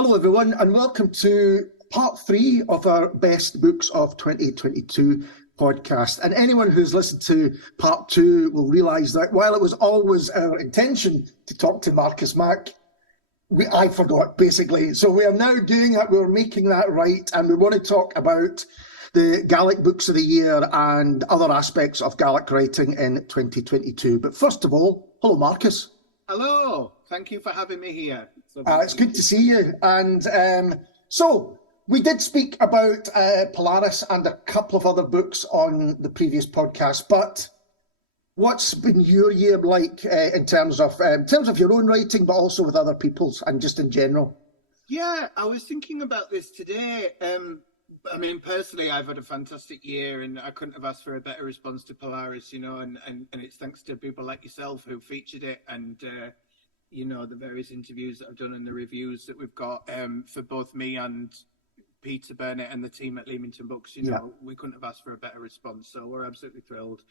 Hello everyone and welcome to part 3 of our Best Books of 2022 podcast. And anyone who's listened to part 2 will realise that while it was always our intention to talk to Marcas Mac, I forgot basically. So we are now doing it, we're making that right, and we want to talk about the Gaelic Books of the Year and other aspects of Gaelic writing in 2022. But first of all, hello Marcas. Hello, thank you for having me here. It's good to see you. And so we did speak about Polaris and a couple of other books on the previous podcast, but what's been your year like in terms of your own writing, but also with other people's and just in general? Yeah, I was thinking about this today. Personally, I've had a fantastic year and I couldn't have asked for a better response to Polaris, and it's thanks to people like yourself who featured it and, the various interviews that I've done and the reviews that we've got for both me and Peter Burnett and the team at Leamington Books. We couldn't have asked for a better response, so we're absolutely thrilled.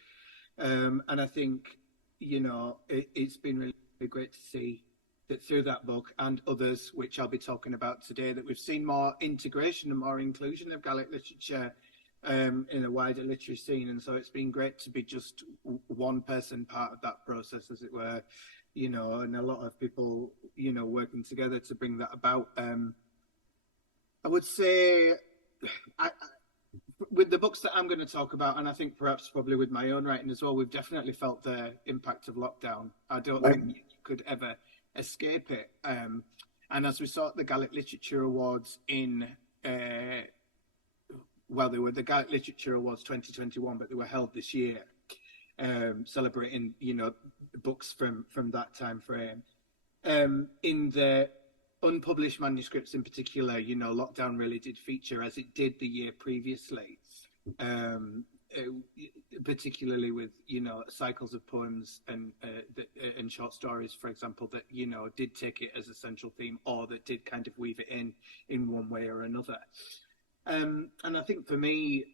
And I think, it's been really, really great to see that through that book and others, which I'll be talking about today, that we've seen more integration and more inclusion of Gaelic literature in a wider literary scene. And so it's been great to be just one person part of that process, as it were, and a lot of people, working together to bring that about. I would say with the books that I'm going to talk about, and I think perhaps probably with my own writing as well, we've definitely felt the impact of lockdown. I don't think you could ever escape it. And as we saw at the Gaelic Literature Awards they were the Gaelic Literature Awards 2021, but they were held this year, celebrating, books from that time frame. In the unpublished manuscripts in particular, lockdown really did feature, as it did the year previously, particularly with cycles of poems and short stories, for example, that did take it as a central theme, or that did kind of weave it in one way or another. And I think for me,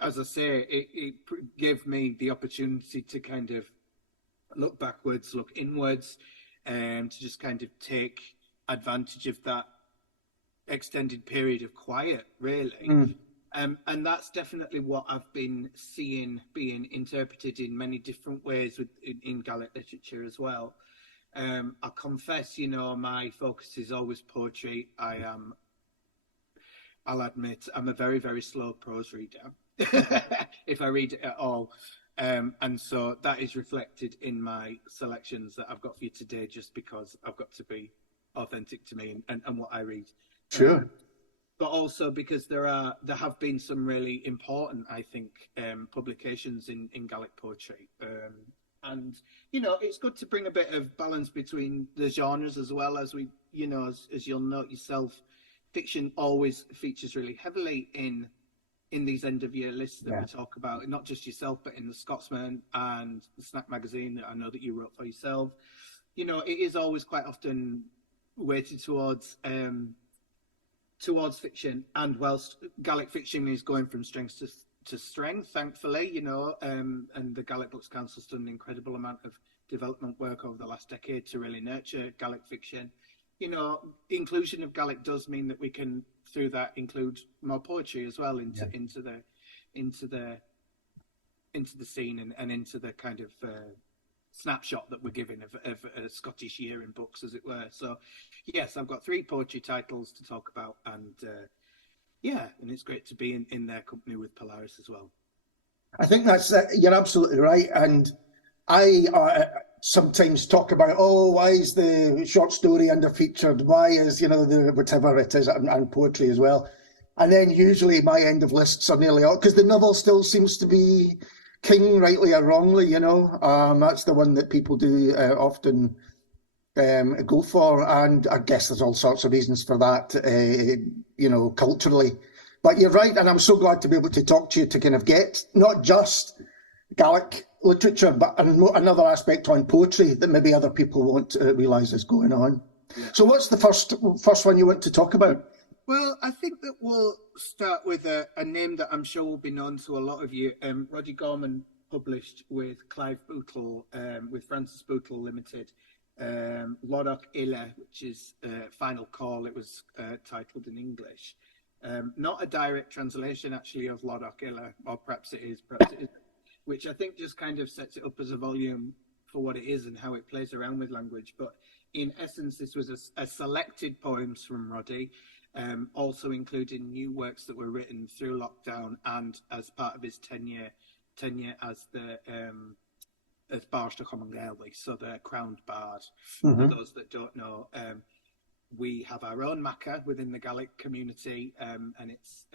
as I say, it gave me the opportunity to kind of look backwards, look inwards, and to just kind of take advantage of that extended period of quiet, really. And that's definitely what I've been seeing being interpreted in many different ways in Gaelic literature as well. I confess, my focus is always poetry. I'll admit, I'm a very, very slow prose reader, if I read it at all. And so that is reflected in my selections that I've got for you today, just because I've got to be authentic to me and what I read. Sure. But also because there have been some really important, I think, publications in Gaelic poetry. And, it's good to bring a bit of balance between the genres as well, as we, as you'll note yourself, fiction always features really heavily in these end of year lists that we talk about, not just yourself, but in the Scotsman and the Snack magazine that I know that you wrote for yourself. It is always quite often weighted towards fiction, and whilst Gaelic fiction is going from strength to strength, thankfully, and the Gaelic Books Council's done an incredible amount of development work over the last decade to really nurture Gaelic fiction. Inclusion of Gaelic does mean that we can, through that, include more poetry as well into the scene and into the kind of snapshot that we're given of a Scottish year in books, as it were. So yes, I've got 3 poetry titles to talk about, and and it's great to be in their company with Polaris as well. I think that's you're absolutely right, and I sometimes talk about, why is the short story underfeatured? Why is the whatever it is, and poetry as well? And then usually my end of lists are nearly all, because the novel still seems to be king, rightly or wrongly. That's the one that people do often go for, and I guess there's all sorts of reasons for that, culturally. But you're right, and I'm so glad to be able to talk to you to kind of get not just Gaelic literature, but another aspect on poetry that maybe other people won't realise is going on. Yeah. So what's the first one you want to talk about? Well, I think that we'll start with a name that I'm sure will be known to a lot of you. Roddy Gorman published with Clive Bootle, with Francis Bootle Limited, Lodok Illa, which is Final Call. It was titled in English. Not a direct translation, actually, of Lodok Illa, or perhaps it is, which I think just kind of sets it up as a volume for what it is and how it plays around with language. But in essence, this was a selected poems from Roddy, also including new works that were written through lockdown and as part of his tenure as the as Barsta Common Gaelic, so the crowned bard. For those that don't know, we have our own Maca within the Gaelic community, and it's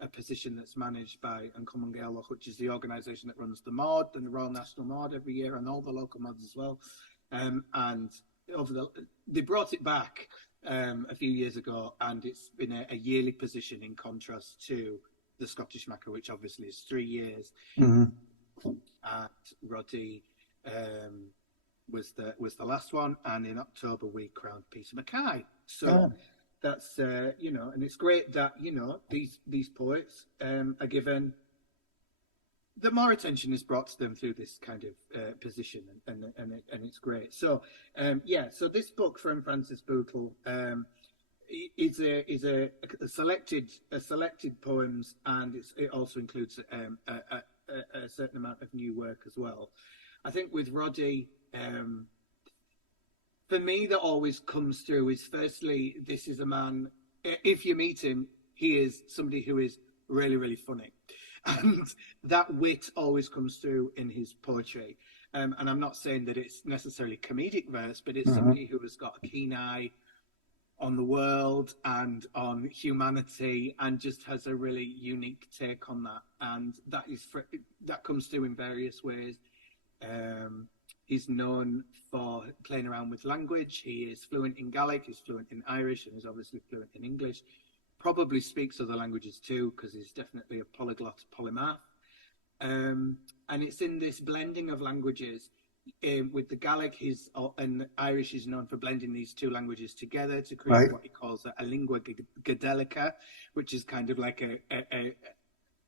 a position that's managed by Common Gaelic, which is the organisation that runs the Mod and the Royal National Mod every year, and all the local mods as well. And they brought it back a few years ago, and it's been a yearly position in contrast to the Scottish Maca, which obviously is 3 years. And Roddy was the last one, and in October we crowned Peter Mackay. So that's and it's great that these poets are given that more attention is brought to them through this kind of position, and it's great. So so this book from Francis Bootle is a selected poems, and it also includes a certain amount of new work as well. I think with Roddy, for me, that always comes through is, firstly, this is a man, if you meet him, he is somebody who is really, really funny. And that wit always comes through in his poetry. And I'm not saying that it's necessarily comedic verse, but it's somebody who has got a keen eye on the world and on humanity, and just has a really unique take on that. And that comes through in various ways. He's known for playing around with language. He is fluent in Gaelic, he's fluent in Irish, and he's obviously fluent in English. Probably speaks other languages too, because he's definitely a polyglot, polymath. And it's in this blending of languages. With the Gaelic, and Irish is known for blending these two languages together to create what he calls a lingua Gaelica, which is kind of like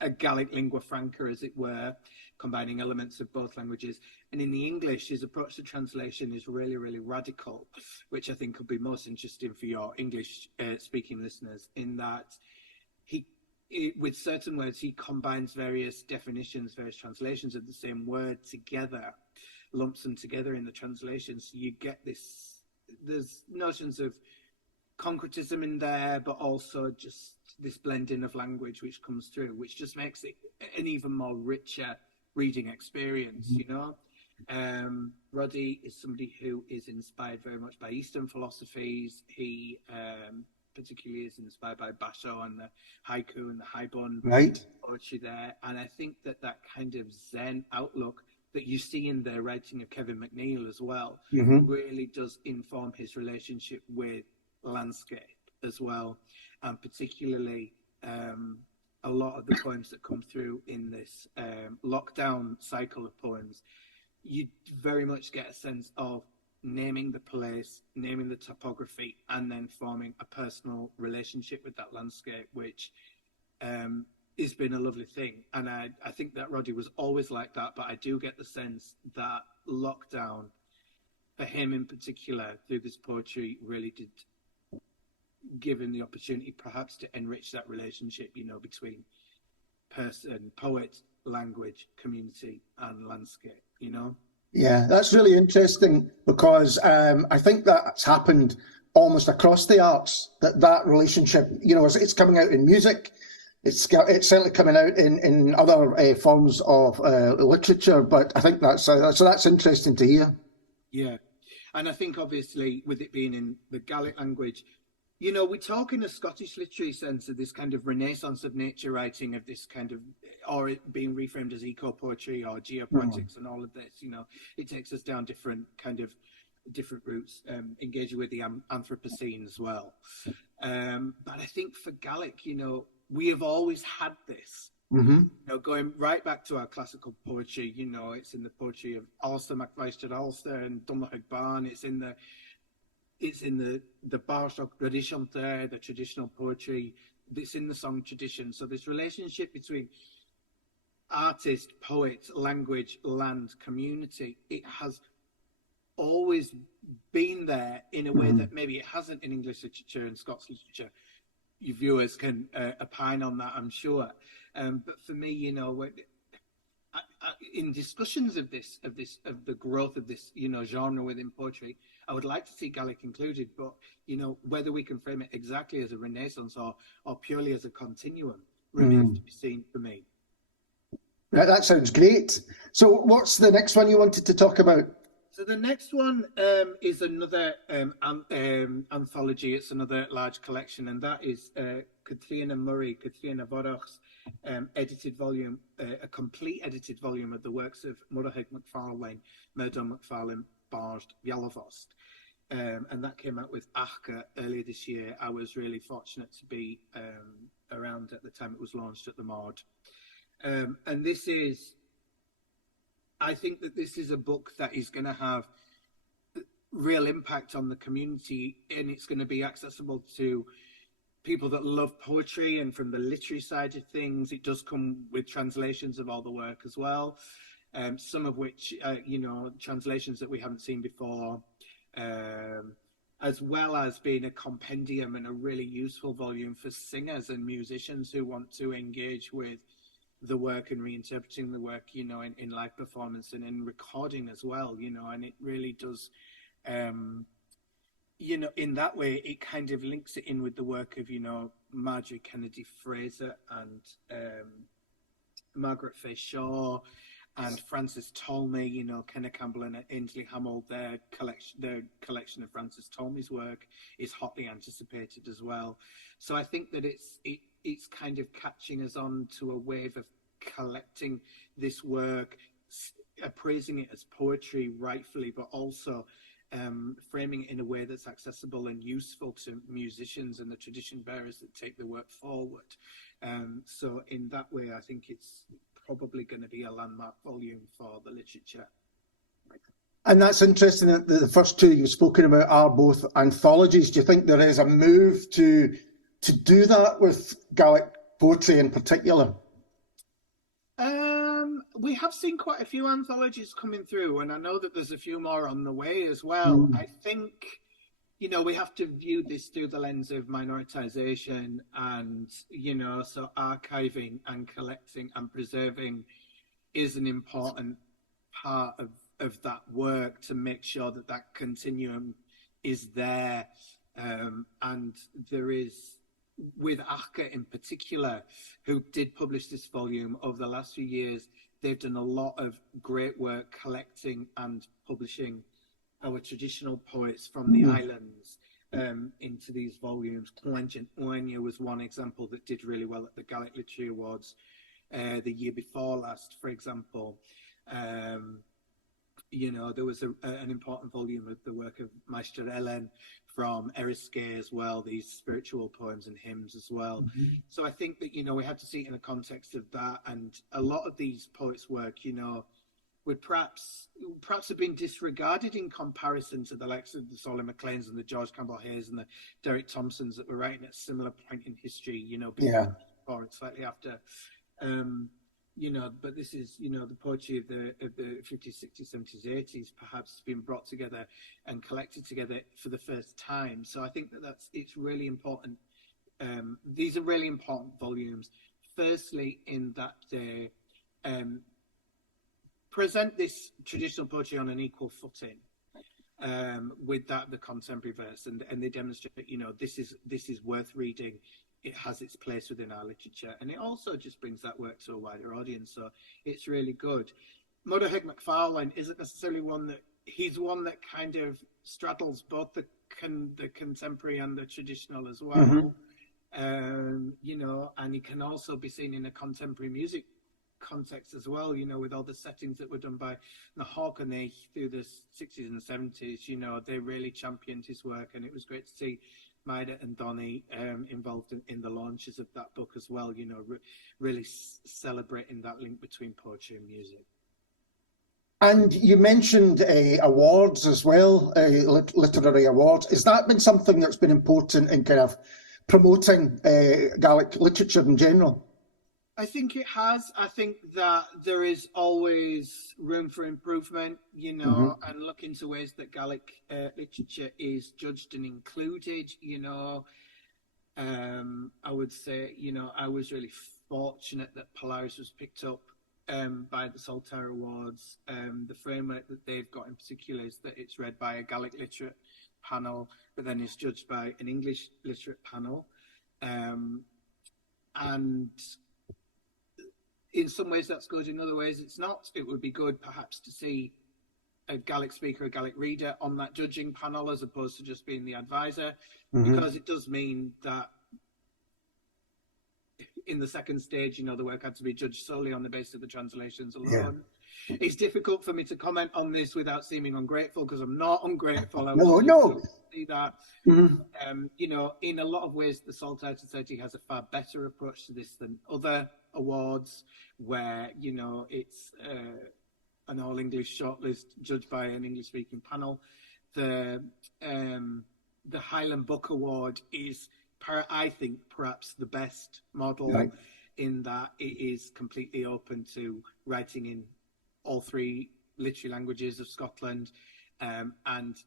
a Gaelic lingua franca, as it were, combining elements of both languages. And in the English, his approach to translation is really, really radical, which I think could be most interesting for your English speaking listeners, in that with certain words, he combines various definitions, various translations of the same word together, lumps them together in the translation. So you get there's notions of concretism in there, but also just this blending of language which comes through, which just makes it an even more richer reading experience, Roddy is somebody who is inspired very much by Eastern philosophies. He particularly is inspired by Basho and the haiku and the haibun poetry there. And I think that kind of Zen outlook that you see in the writing of Kevin McNeil as well really does inform his relationship with landscape as well, and particularly a lot of the poems that come through in this lockdown cycle of poems, you very much get a sense of naming the place, naming the topography, and then forming a personal relationship with that landscape, which has been a lovely thing. And I think that Roddy was always like that, but I do get the sense that lockdown, for him in particular, through this poetry, really did give him the opportunity perhaps to enrich that relationship, between person, poet, language, community, and landscape, Yeah, that's really interesting, because I think that's happened almost across the arts, that relationship, it's coming out in music. It's certainly coming out in other forms of literature, but I think that's interesting to hear. Yeah, and I think obviously with it being in the Gaelic language, we talk in a Scottish literary sense of this kind of renaissance of nature writing, of this kind of, or it being reframed as eco-poetry or geopoetics and all of this, it takes us down different routes, engaging with the Anthropocene as well. But I think for Gaelic, we have always had this, going right back to our classical poetry, it's in the poetry of Ulster, MacVeister Ulster and Dunlach Barn, it's in the Barstock tradition there, the traditional poetry, it's in the song tradition. So this relationship between artist, poet, language, land, community, it has always been there in a way that maybe it hasn't in English literature and Scots literature. Your viewers can opine on that, I'm sure. But for me, you know, in discussions of the growth of this, you know, genre within poetry, I would like to see Gaelic included, but you know, whether we can frame it exactly as a renaissance or purely as a continuum remains to be seen for me. Right, that sounds great. So what's the next one you wanted to talk about? So the next one is another anthology. It's another large collection, and that is Tuairneir Murray, Tuairneir Vorach's edited volume, a complete edited volume of the works of Murrayg MacFarlane, Murdo MacFarlane, Barged, Vialavost. And that came out with Achka earlier this year. I was really fortunate to be around at the time it was launched at the Mard. And this is, I think that this is a book that is going to have real impact on the community, and it's going to be accessible to people that love poetry. And from the literary side of things, it does come with translations of all the work as well, some of which, you know, translations that we haven't seen before, as well as being a compendium and a really useful volume for singers and musicians who want to engage with the work and reinterpreting the work, you know, in live performance and in recording as well, you know. And it really does, you know, in that way, it kind of links it in with the work of, you know, Marjorie Kennedy Fraser and Margaret Faye Shaw and Frances Tolmie, you know, Kenna Campbell and Ainsley Hammold. Their collection of Frances Tolmie's work is hotly anticipated as well. So I think that it's kind of catching us on to a wave of collecting this work, appraising it as poetry rightfully, but also framing it in a way that's accessible and useful to musicians and the tradition bearers that take the work forward. So in that way, I think it's probably going to be a landmark volume for the literature. And that's interesting that the first two you've spoken about are both anthologies. Do you think there is a move to do that with Gaelic poetry in particular? We have seen quite a few anthologies coming through, and I know that there's a few more on the way as well. I think, you know, we have to view this through the lens of minoritization, and, you know, so archiving and collecting and preserving is an important part of that work to make sure that that continuum is there. And there is, with Achka in particular, who did publish this volume over the last few years, they've done a lot of great work collecting and publishing our traditional poets from the islands into these volumes. Clench and Tuairneir was one example that did really well at the Gaelic Literary Awards the year before last, for example. You know, there was an important volume of the work of Maester Ellen from Eriskay as well, these spiritual poems and hymns as well. So I think that, you know, we have to see it in the context of that. And a lot of these poets' work, you know, would perhaps have been disregarded in comparison to the likes of the Solly MacLeans and the George Campbell Hayes and the Derek Thompsons that were writing at a similar point in history, you know, before and slightly after. You know, but this is, you know, the poetry of the 50s, 60s, 70s, 80s, perhaps been brought together and collected together for the first time. So I think that it's really important. These are really important volumes. Firstly, in that they present this traditional poetry on an equal footing with that of the contemporary verse, and they demonstrate that, you know, this is worth reading. It has its place within our literature, and it also just brings that work to a wider audience. So it's really good. Murrayg MacFarlane isn't necessarily one that kind of straddles both the contemporary and the traditional as well. You know, and he can also be seen in a contemporary music context as well, you know, with all the settings that were done by the Hawk and they through the 60s and 70s, you know, they really championed his work, and it was great to see Maida and Donny involved in the launches of that book as well, you know, really celebrating that link between poetry and music. And you mentioned awards as well, literary awards. Has that been something that's been important in kind of promoting Gaelic literature in general? I think it has. I think that there is always room for improvement, and look into ways that Gaelic literature is judged and included. I would say, I was really fortunate that Polaris was picked up by the Saltire Awards. The framework that they've got in particular is that it's read by a Gaelic literate panel, but then it's judged by an English literate panel. And in some ways that's good, in other ways it's not. It would be good perhaps to see a Gaelic speaker, a Gaelic reader on that judging panel as opposed to just being the advisor, because it does mean that in the second stage, the work had to be judged solely on the basis of the translations alone. Yeah. It's difficult for me to comment on this without seeming ungrateful, because I'm not ungrateful. I no. See that. In a lot of ways, the Saltire Society has a far better approach to this than other awards, where it's an all-English shortlist judged by an English-speaking panel. The Highland Book Award is, I think, perhaps the best model, in that it is completely open to writing in all three literary languages of Scotland, and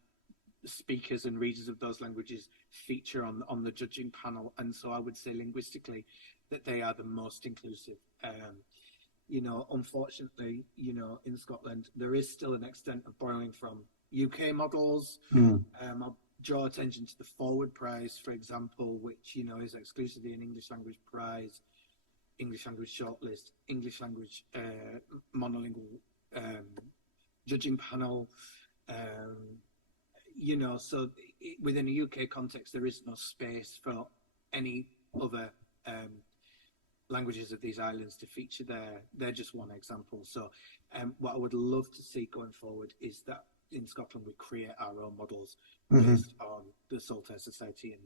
speakers and readers of those languages feature on the judging panel. And so I would say linguistically that they are the most inclusive. Unfortunately, in Scotland, there is still an extent of borrowing from UK models. I'll draw attention to the Forward Prize, for example, which, is exclusively an English language prize, English language shortlist, English language monolingual judging panel. So within a UK context, there is no space for any other languages of these islands to feature there. They're just one example. So what I would love to see going forward is that in Scotland we create our own models based on the Saltire Society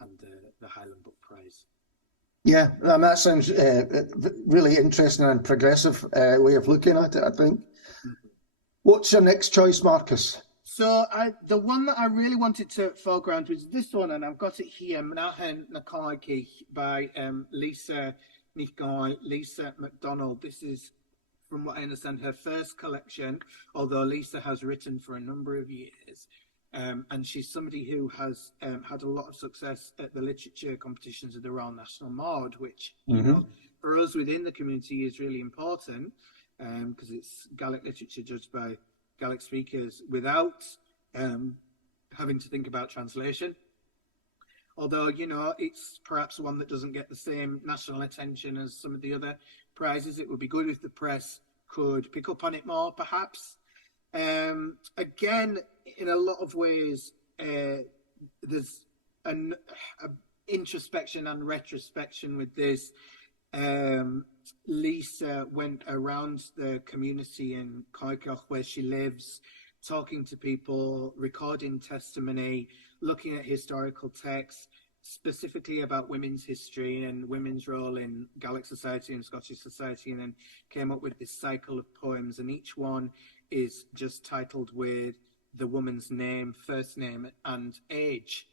and the Highland Book Prize. Yeah, that sounds really interesting and progressive way of looking at it, I think. What's your next choice, Marcus? So the one that I really wanted to foreground was this one, and I've got it here, Mnahan Nacaigi by Lisa MacDonald. This is, from what I understand, her first collection, although Lisa has written for a number of years. And she's somebody who has had a lot of success at the literature competitions of the Royal National Mard, which, for us within the community is really important, because it's Gaelic literature judged by Gaelic speakers without having to think about translation. Although, it's perhaps one that doesn't get the same national attention as some of the other prizes. It would be good if the press could pick up on it more, perhaps. Again, in a lot of ways, there's an introspection and retrospection with this. Lisa went around the community in Coicach, where she lives, talking to people, recording testimony, looking at historical texts, specifically about women's history and women's role in Gaelic society and Scottish society, and then came up with this cycle of poems, and each one is just titled with the woman's name, first name, and age.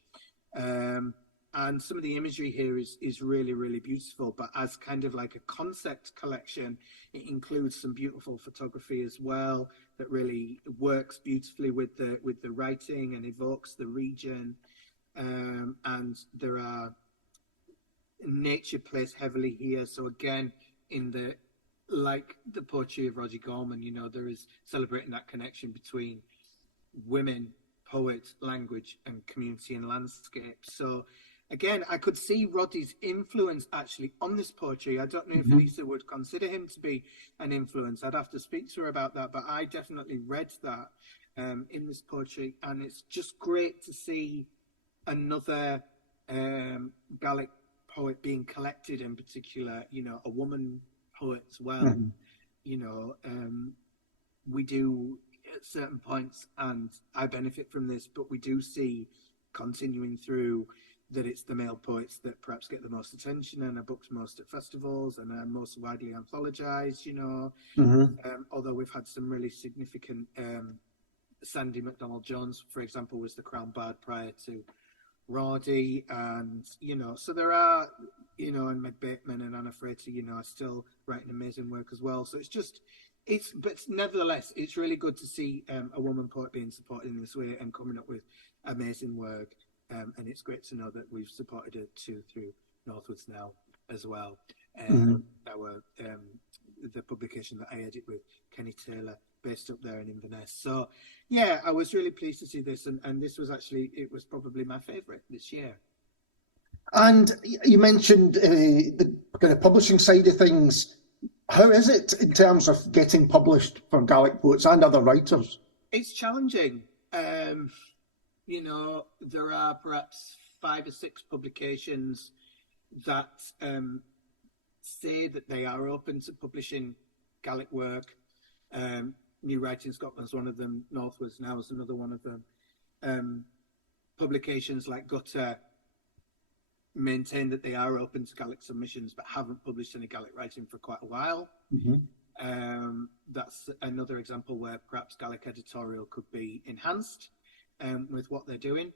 And some of the imagery here is really, really beautiful, but as kind of like a concept collection, it includes some beautiful photography as well that really works beautifully with the writing and evokes the region. And there are nature plays heavily here. So again, like the poetry of Roger Gorman, there is celebrating that connection between women, poet, language, and community and landscape. So again, I could see Roddy's influence actually on this poetry. I don't know if Lisa would consider him to be an influence. I'd have to speak to her about that, but I definitely read that in this poetry, and it's just great to see another Gaelic poet being collected, in particular, a woman poet as well. We do at certain points, and I benefit from this, but we do see continuing through that it's the male poets that perhaps get the most attention and are booked most at festivals and are most widely anthologized, although we've had some really significant Sandy MacDonald Jones, for example, was the Crown Bard prior to Roddy, and so there are, and Meg Bateman and Anna Frater, are still writing amazing work as well. So but nevertheless, it's really good to see a woman poet being supported in this way and coming up with amazing work. And it's great to know that we've supported her too through Northwards now as well. The publication that I edit with Kenny Taylor, based up there in Inverness. So yeah, I was really pleased to see this, and this was it was probably my favourite this year. And you mentioned the kind of publishing side of things. How is it in terms of getting published for Gaelic poets and other writers? It's challenging. There are perhaps 5 or 6 publications that say that they are open to publishing Gaelic work. New Writing Scotland's one of them. Northwards Now is another one of them. Publications like Gutter maintain that they are open to Gaelic submissions, but haven't published any Gaelic writing for quite a while. That's another example where perhaps Gaelic editorial could be enhanced with what they're doing.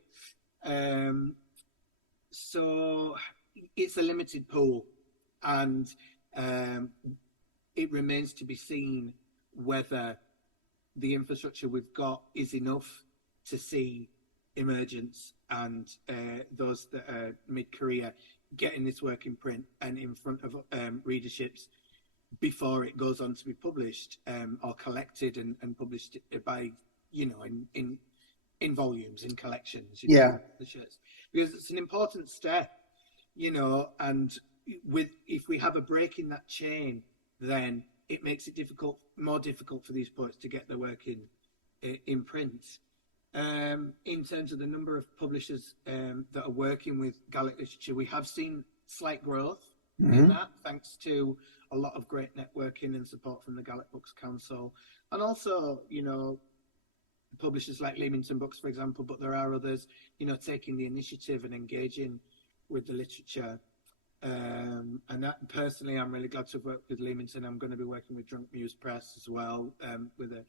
So it's a limited pool, and it remains to be seen whether the infrastructure we've got is enough to see emergence and those that are mid-career getting this work in print and in front of readerships before it goes on to be published or collected and published by, in volumes, in collections. Because it's an important step, and if we have a break in that chain, then it makes it more difficult for these poets to get their work in print. In terms of the number of publishers that are working with Gaelic literature, we have seen slight growth in that, thanks to a lot of great networking and support from the Gaelic Books Council, and also, publishers like Leamington Books, for example, but there are others, taking the initiative and engaging with the literature. And that, personally, I'm really glad to have worked with Leamington. I'm going to be working with Drunk Muse Press as well, with it.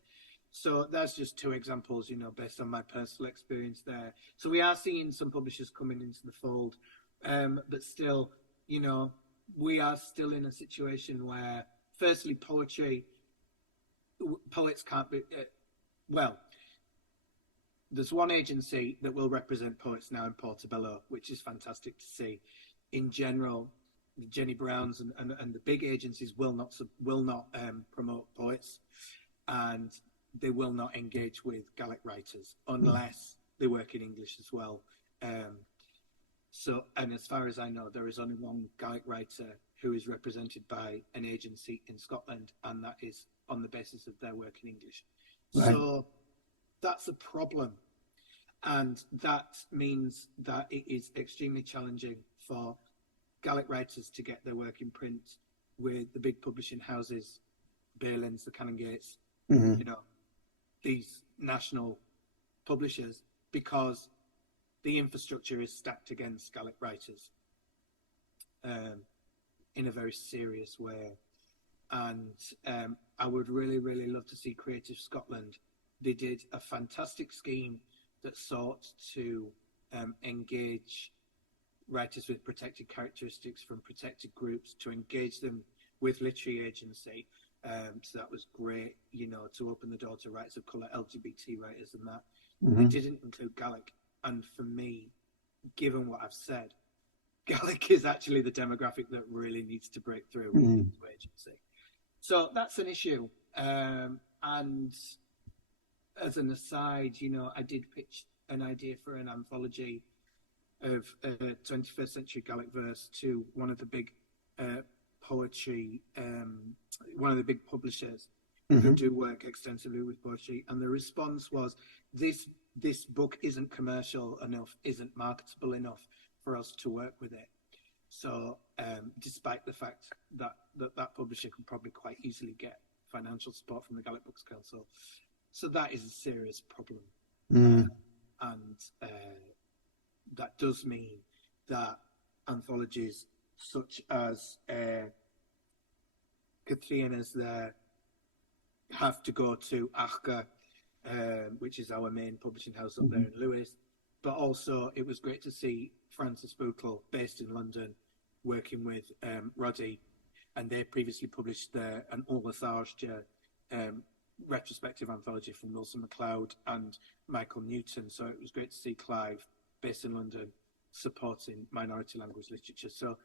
So that's just 2 examples, based on my personal experience there. So we are seeing some publishers coming into the fold, but still, we are still in a situation where, firstly, poets can't be, there's one agency that will represent poets now in Portobello, which is fantastic to see. In general, Jenny Browns and the big agencies will not promote poets, and they will not engage with Gaelic writers unless they work in English as well. And as far as I know, there is only one Gaelic writer who is represented by an agency in Scotland, and that is on the basis of their work in English. Right. So that's a problem. And that means that it is extremely challenging for Gaelic writers to get their work in print with the big publishing houses, Baylands, the Canongates, these national publishers, because the infrastructure is stacked against Gaelic writers in a very serious way. And I would really, really love to see Creative Scotland. They did a fantastic scheme that sought to engage writers with protected characteristics from protected groups, to engage them with literary agency. So that was great, to open the door to writers of colour, LGBT writers and that. It didn't include Gaelic. And for me, given what I've said, Gaelic is actually the demographic that really needs to break through into agency. So that's an issue. And as an aside, I did pitch an idea for an anthology of 21st century Gaelic verse to one of the big one of the big publishers who do work extensively with poetry. And the response was, this book isn't commercial enough, isn't marketable enough for us to work with it. So despite the fact that publisher could probably quite easily get financial support from the Gaelic Books Council. So that is a serious problem. And that does mean that anthologies such as Tuairneir's there have to go to Achka, which is our main publishing house up there in Lewis, but also it was great to see Francis Bootle, based in London, working with Roddy, and they previously published an All Lethargia retrospective anthology from Wilson MacLeod and Michael Newton. So it was great to see Clive, based in London, supporting minority language literature. So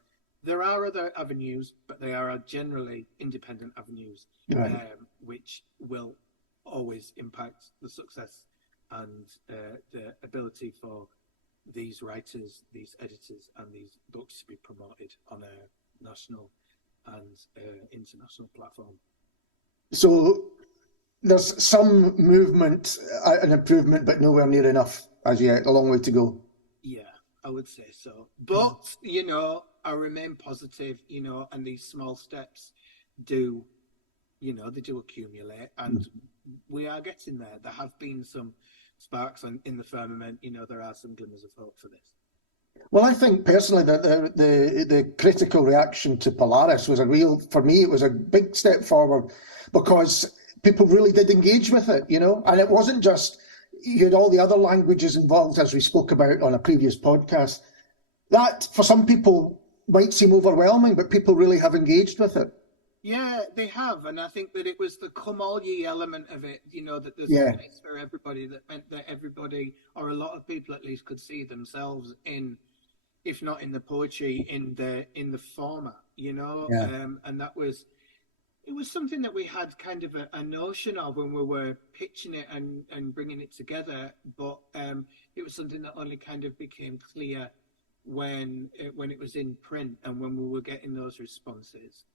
there are other avenues, but they are generally independent avenues, Right. which will always impact the success and the ability for these writers, these editors, and these books to be promoted on a national and international platform. So there's some movement and improvement, but nowhere near enough as yet. A long way to go. Yeah, I would say so. But, you know, I remain positive, you know, and these small steps do, you know, they do accumulate, and we are getting there. There have been some sparks in the firmament, you know, there are some glimmers of hope for this. Well, I think personally that the critical reaction to Polaris was for me, it was a big step forward because people really did engage with it, you know, and it wasn't just, you had all the other languages involved, as we spoke about on a previous podcast. That, for some people, might seem overwhelming, but people really have engaged with it. Yeah, they have, and I think that it was the come all ye element of it, you know, that there's Yeah. a place for everybody, that meant that everybody, or a lot of people at least, could see themselves in, if not in the poetry, in the format, you know. Yeah. And it was something that we had kind of a notion of when we were pitching it and bringing it together, but it was something that only kind of became clear when it was in print and when we were getting those responses.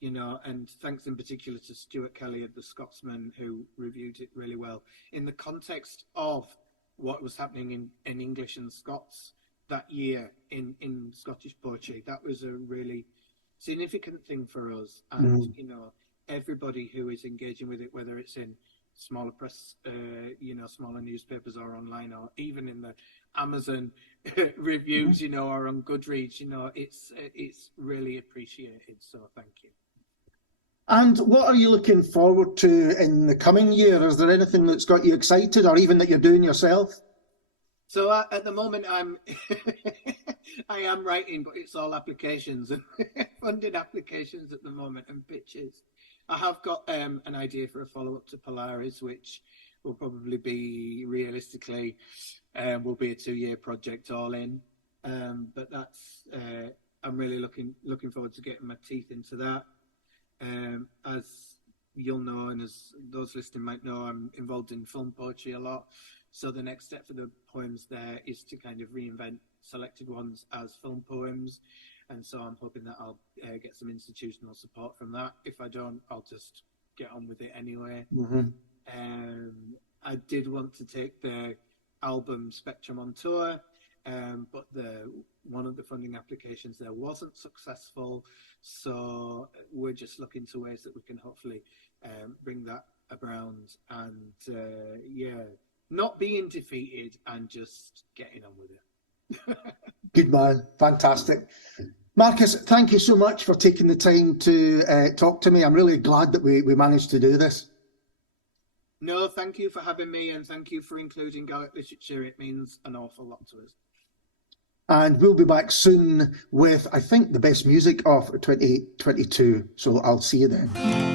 You know, and thanks in particular to Stuart Kelly of The Scotsman, who reviewed it really well in the context of what was happening in English and Scots that year in Scottish poetry. That was a really significant thing for us, and you know, everybody who is engaging with it, whether it's in smaller press, you know, smaller newspapers, or online, or even in the Amazon reviews, you know, or on Goodreads, you know, it's really appreciated. So thank you. And what are you looking forward to in the coming year? Is there anything that's got you excited, or even that you're doing yourself? So at the moment, I am writing, but it's all applications and funded applications at the moment, and pitches. I have got an idea for a follow-up to Polaris, which will probably be realistically will be a 2-year project all in. But that's I'm really looking forward to getting my teeth into that. As you'll know, and as those listening might know, I'm involved in film poetry a lot. So the next step for the poems there is to kind of reinvent selected ones as film poems. And so I'm hoping that I'll get some institutional support from that. If I don't, I'll just get on with it anyway. I did want to take the album Spectrum on tour, but one of the funding applications there wasn't successful. So we're just looking to ways that we can hopefully bring that around, and not being defeated and just getting on with it. Good man, fantastic. Marcus, thank you so much for taking the time to talk to me. I'm really glad that we managed to do this. No, thank you for having me, and thank you for including Gaelic literature. It means an awful lot to us. And we'll be back soon with, I think, the best music of 2022. So I'll see you then.